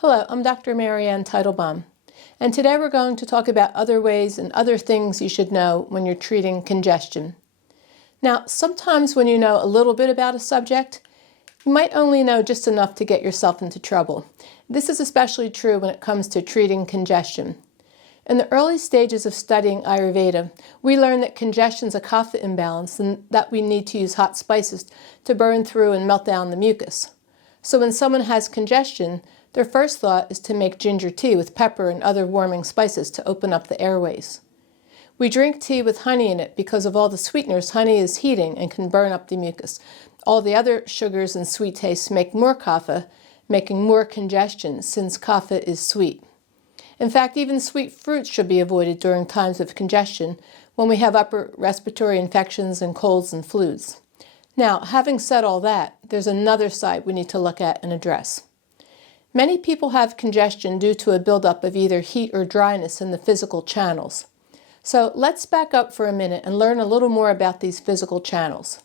Hello, I'm Dr. Marianne Teitelbaum, and today we're going to talk about other ways and other things you should know when you're treating congestion. Now, sometimes when you know a little bit about a subject, you might only know just enough to get yourself into trouble. This is especially true when it comes to treating congestion. In the early stages of studying Ayurveda, we learned that congestion is a Kapha imbalance and that we need to use hot spices to burn through and melt down the mucus. So when someone has congestion, their first thought is to make ginger tea with pepper and other warming spices to open up the airways. We drink tea with honey in it because of all the sweeteners honey is heating and can burn up the mucus. All the other sugars and sweet tastes make more Kapha, making more congestion since Kapha is sweet. In fact, even sweet fruits should be avoided during times of congestion when we have upper respiratory infections and colds and flus. Now, having said all that, there's another side we need to look at and address. Many people have congestion due to a buildup of either heat or dryness in the physical channels. So let's back up for a minute and learn a little more about these physical channels.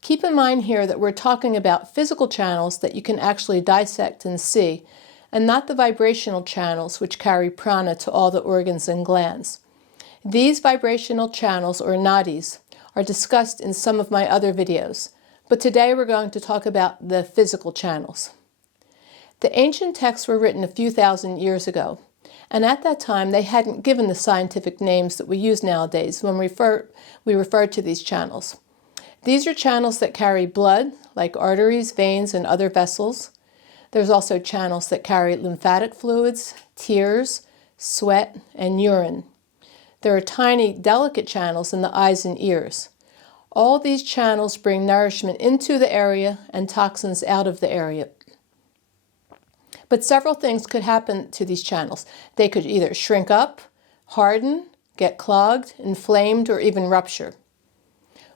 Keep in mind here that we're talking about physical channels that you can actually dissect and see, and not the vibrational channels which carry prana to all the organs and glands. These vibrational channels, or nadis, are discussed in some of my other videos, but today we're going to talk about the physical channels. The ancient texts were written a few thousand years ago, and at that time they hadn't given the scientific names that we use nowadays when we refer to these channels. These are channels that carry blood, like arteries, veins, and other vessels. There's also channels that carry lymphatic fluids, tears, sweat, and urine. There are tiny, delicate channels in the eyes and ears. All these channels bring nourishment into the area and toxins out of the area. But several things could happen to these channels. They could either shrink up, harden, get clogged, inflamed, or even rupture.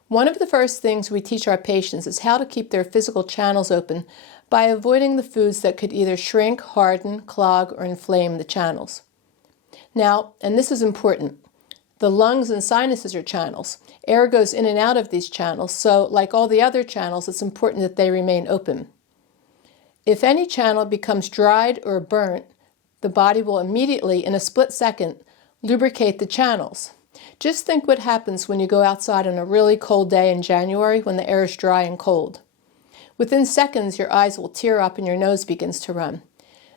One of the first things we teach our patients is how to keep their physical channels open by avoiding the foods that could either shrink, harden, clog, or inflame the channels. Now, and this is important, the lungs and sinuses are channels. Air goes in and out of these channels, so like all the other channels, it's important that they remain open. If any channel becomes dried or burnt, the body will immediately, in a split second, lubricate the channels. Just think what happens when you go outside on a really cold day in January when the air is dry and cold. Within seconds, your eyes will tear up and your nose begins to run.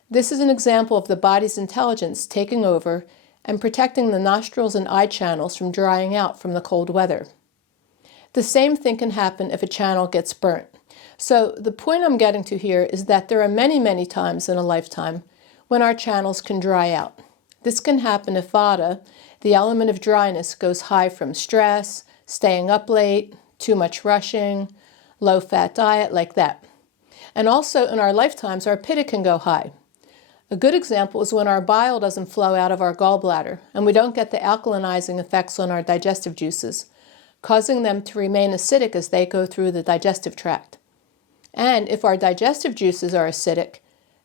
This is an example of the body's intelligence taking over and protecting the nostrils and eye channels from drying out from the cold weather. The same thing can happen if a channel gets burnt. So the point I'm getting to here is that there are many, many times in a lifetime when our channels can dry out. This can happen if Vata, the element of dryness, goes high from stress, staying up late, too much rushing, low-fat diet, like that. And also in our lifetimes, our Pitta can go high. A good example is when our bile doesn't flow out of our gallbladder and we don't get the alkalinizing effects on our digestive juices, causing them to remain acidic as they go through the digestive tract. And if our digestive juices are acidic,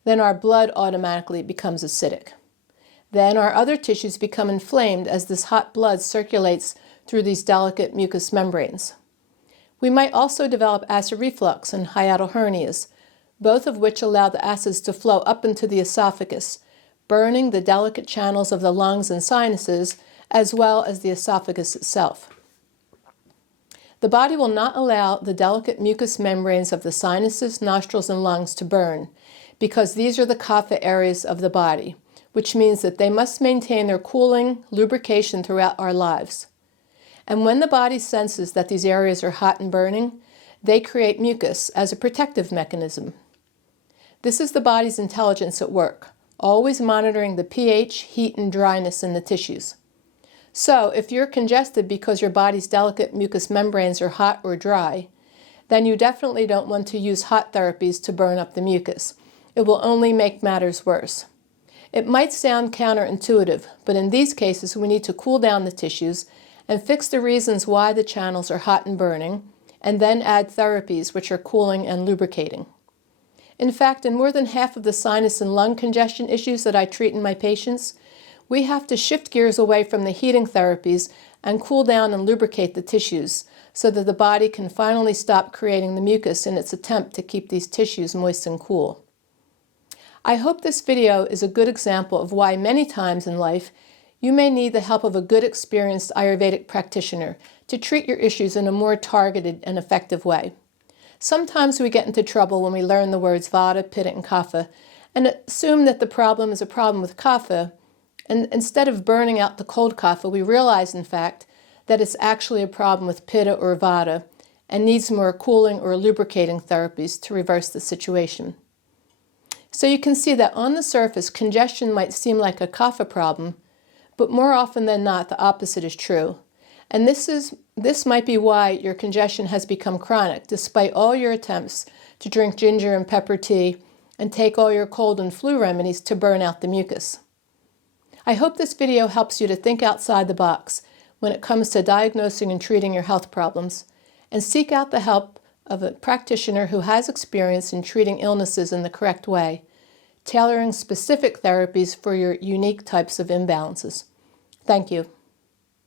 then our blood automatically becomes acidic. Then our other tissues become inflamed as this hot blood circulates through these delicate mucous membranes. We might also develop acid reflux and hiatal hernias, both of which allow the acids to flow up into the esophagus, burning the delicate channels of the lungs and sinuses, as well as the esophagus itself. The body will not allow the delicate mucous membranes of the sinuses, nostrils, and lungs to burn, because these are the Kapha areas of the body, which means that they must maintain their cooling, lubrication throughout our lives. And when the body senses that these areas are hot and burning, they create mucus as a protective mechanism. This is the body's intelligence at work, always monitoring the pH, heat, and dryness in the tissues. So, if you're congested because your body's delicate mucous membranes are hot or dry, then you definitely don't want to use hot therapies to burn up the mucus. It will only make matters worse. It might sound counterintuitive, but in these cases we need to cool down the tissues and fix the reasons why the channels are hot and burning, and then add therapies which are cooling and lubricating. In fact, in more than half of the sinus and lung congestion issues that I treat in my patients, we have to shift gears away from the heating therapies and cool down and lubricate the tissues so that the body can finally stop creating the mucus in its attempt to keep these tissues moist and cool. I hope this video is a good example of why many times in life you may need the help of a good experienced Ayurvedic practitioner to treat your issues in a more targeted and effective way. Sometimes we get into trouble when we learn the words Vata, Pitta, and Kapha and assume that the problem is a problem with Kapha, and instead of burning out the cold Kapha, we realize, in fact, that it's actually a problem with Pitta or Vata and needs more cooling or lubricating therapies to reverse the situation. So you can see that on the surface, congestion might seem like a Kapha problem, but more often than not, the opposite is true. And this might be why your congestion has become chronic, despite all your attempts to drink ginger and pepper tea and take all your cold and flu remedies to burn out the mucus. I hope this video helps you to think outside the box when it comes to diagnosing and treating your health problems, and seek out the help of a practitioner who has experience in treating illnesses in the correct way, tailoring specific therapies for your unique types of imbalances. Thank you.